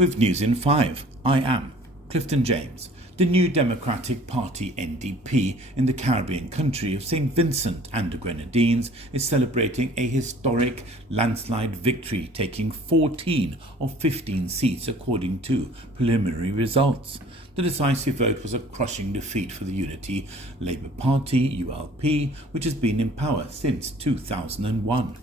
With news in 5, I am Clifton James. The new Democratic Party NDP in the Caribbean country of St. Vincent and the Grenadines is celebrating a historic landslide victory, taking 14 of 15 seats according to preliminary results. The decisive vote was a crushing defeat for the Unity Labour Party, ULP, which has been in power since 2001.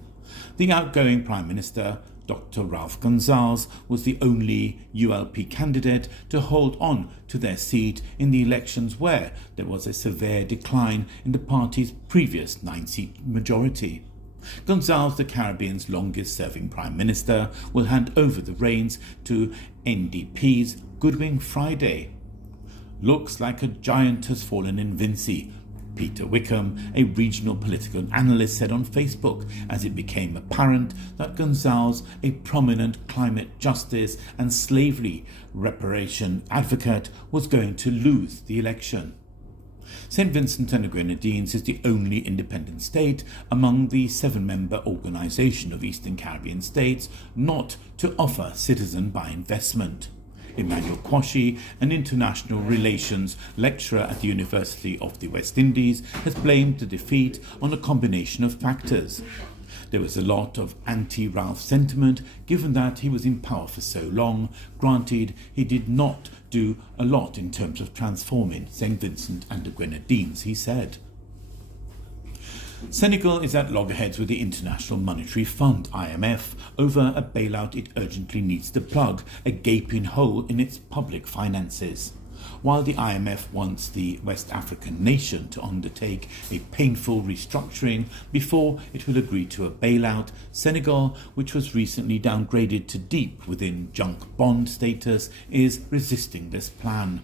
The outgoing Prime Minister, Dr. Ralph Gonsalves, was the only ULP candidate to hold on to their seat in the elections where there was a severe decline in the party's previous 9-seat majority. Gonsalves, the Caribbean's longest-serving Prime Minister, will hand over the reins to NDP's Goodwin Friday. Looks like a giant has fallen in Vinci, Peter Wickham, a regional political analyst, said on Facebook as it became apparent that Gonsalves, a prominent climate justice and slavery reparation advocate, was going to lose the election. St. Vincent and the Grenadines is the only independent state among the 7-member Organization of Eastern Caribbean States not to offer citizen by investment. Emmanuel Kwashi, an international relations lecturer at the University of the West Indies, has blamed the defeat on a combination of factors. There was a lot of anti-Ralph sentiment given that he was in power for so long. Granted, he did not do a lot in terms of transforming St. Vincent and the Grenadines, he said. Senegal is at loggerheads with the International Monetary Fund, IMF, over a bailout it urgently needs to plug a gaping hole in its public finances. While the IMF wants the West African nation to undertake a painful restructuring before it will agree to a bailout, Senegal, which was recently downgraded to deep within junk bond status, is resisting this plan.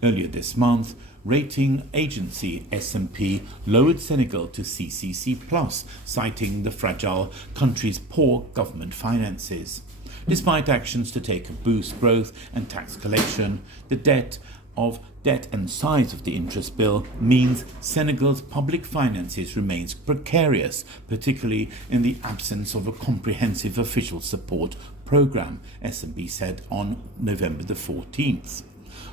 Earlier this month, rating agency S&P lowered Senegal to CCC+, citing the fragile country's poor government finances. Despite actions to take a boost growth and tax collection, the debt and size of the interest bill means Senegal's public finances remains precarious, particularly in the absence of a comprehensive official support program, S&P said on November the 14th.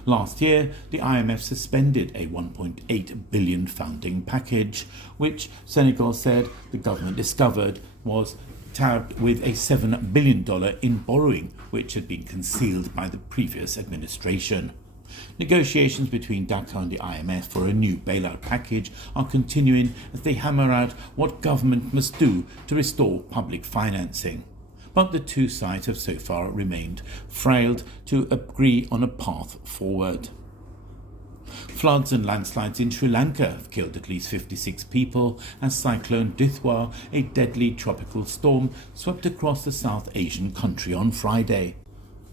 Last year, the IMF suspended a $1.8 billion funding package, which Senegal said the government discovered was tabbed with a $7 billion in borrowing, which had been concealed by the previous administration. Negotiations between Dakar and the IMF for a new bailout package are continuing as they hammer out what government must do to restore public financing. But the two sides have so far remained failed to agree on a path forward. Floods and landslides in Sri Lanka have killed at least 56 people as Cyclone Dithwa, a deadly tropical storm, swept across the South Asian country on Friday.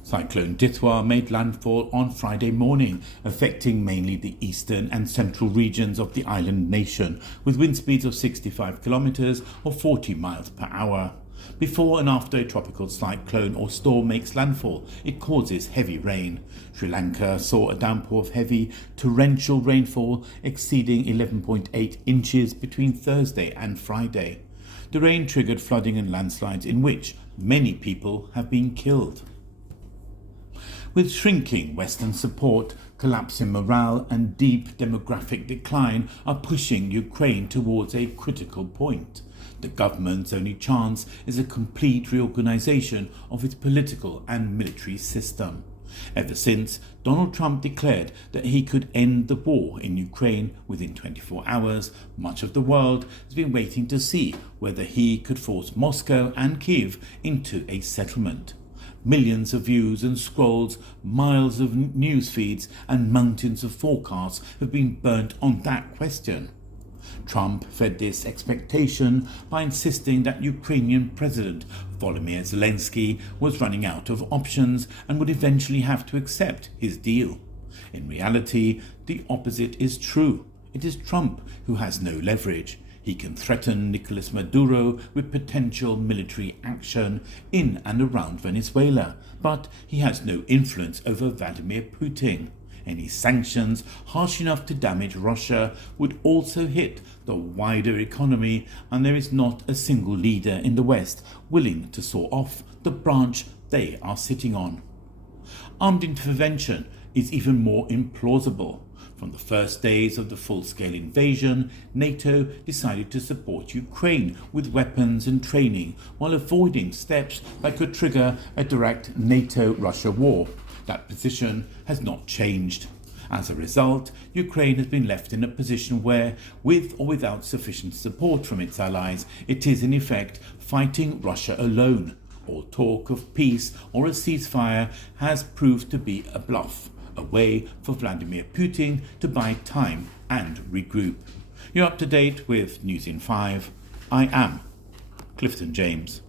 Cyclone Dithwa made landfall on Friday morning, affecting mainly the eastern and central regions of the island nation, with wind speeds of 65 kilometers or 40 miles per hour. Before and after a tropical cyclone or storm makes landfall, it causes heavy rain. Sri Lanka saw a downpour of heavy torrential rainfall exceeding 11.8 inches between Thursday and Friday. The rain triggered flooding and landslides in which many people have been killed. With shrinking Western support, collapsing morale and deep demographic decline are pushing Ukraine towards a critical point. The government's only chance is a complete reorganization of its political and military system. Ever since Donald Trump declared that he could end the war in Ukraine within 24 hours, much of the world has been waiting to see whether he could force Moscow and Kyiv into a settlement. Millions of views and scrolls, miles of news feeds and mountains of forecasts have been burnt on that question. Trump fed this expectation by insisting that Ukrainian President Volodymyr Zelensky was running out of options and would eventually have to accept his deal. In reality, the opposite is true. It is Trump who has no leverage. He can threaten Nicolas Maduro with potential military action in and around Venezuela, but he has no influence over Vladimir Putin. Any sanctions harsh enough to damage Russia would also hit the wider economy, and there is not a single leader in the West willing to saw off the branch they are sitting on. armed intervention is even more implausible. From the first days of the full-scale invasion, NATO decided to support Ukraine with weapons and training while avoiding steps that could trigger a direct NATO-Russia war. That position has not changed. As a result, Ukraine has been left in a position where, with or without sufficient support from its allies, it is in effect fighting Russia alone. All talk of peace or a ceasefire has proved to be a bluff, a way for Vladimir Putin to buy time and regroup. You're up to date with News in 5. I am Clifton James.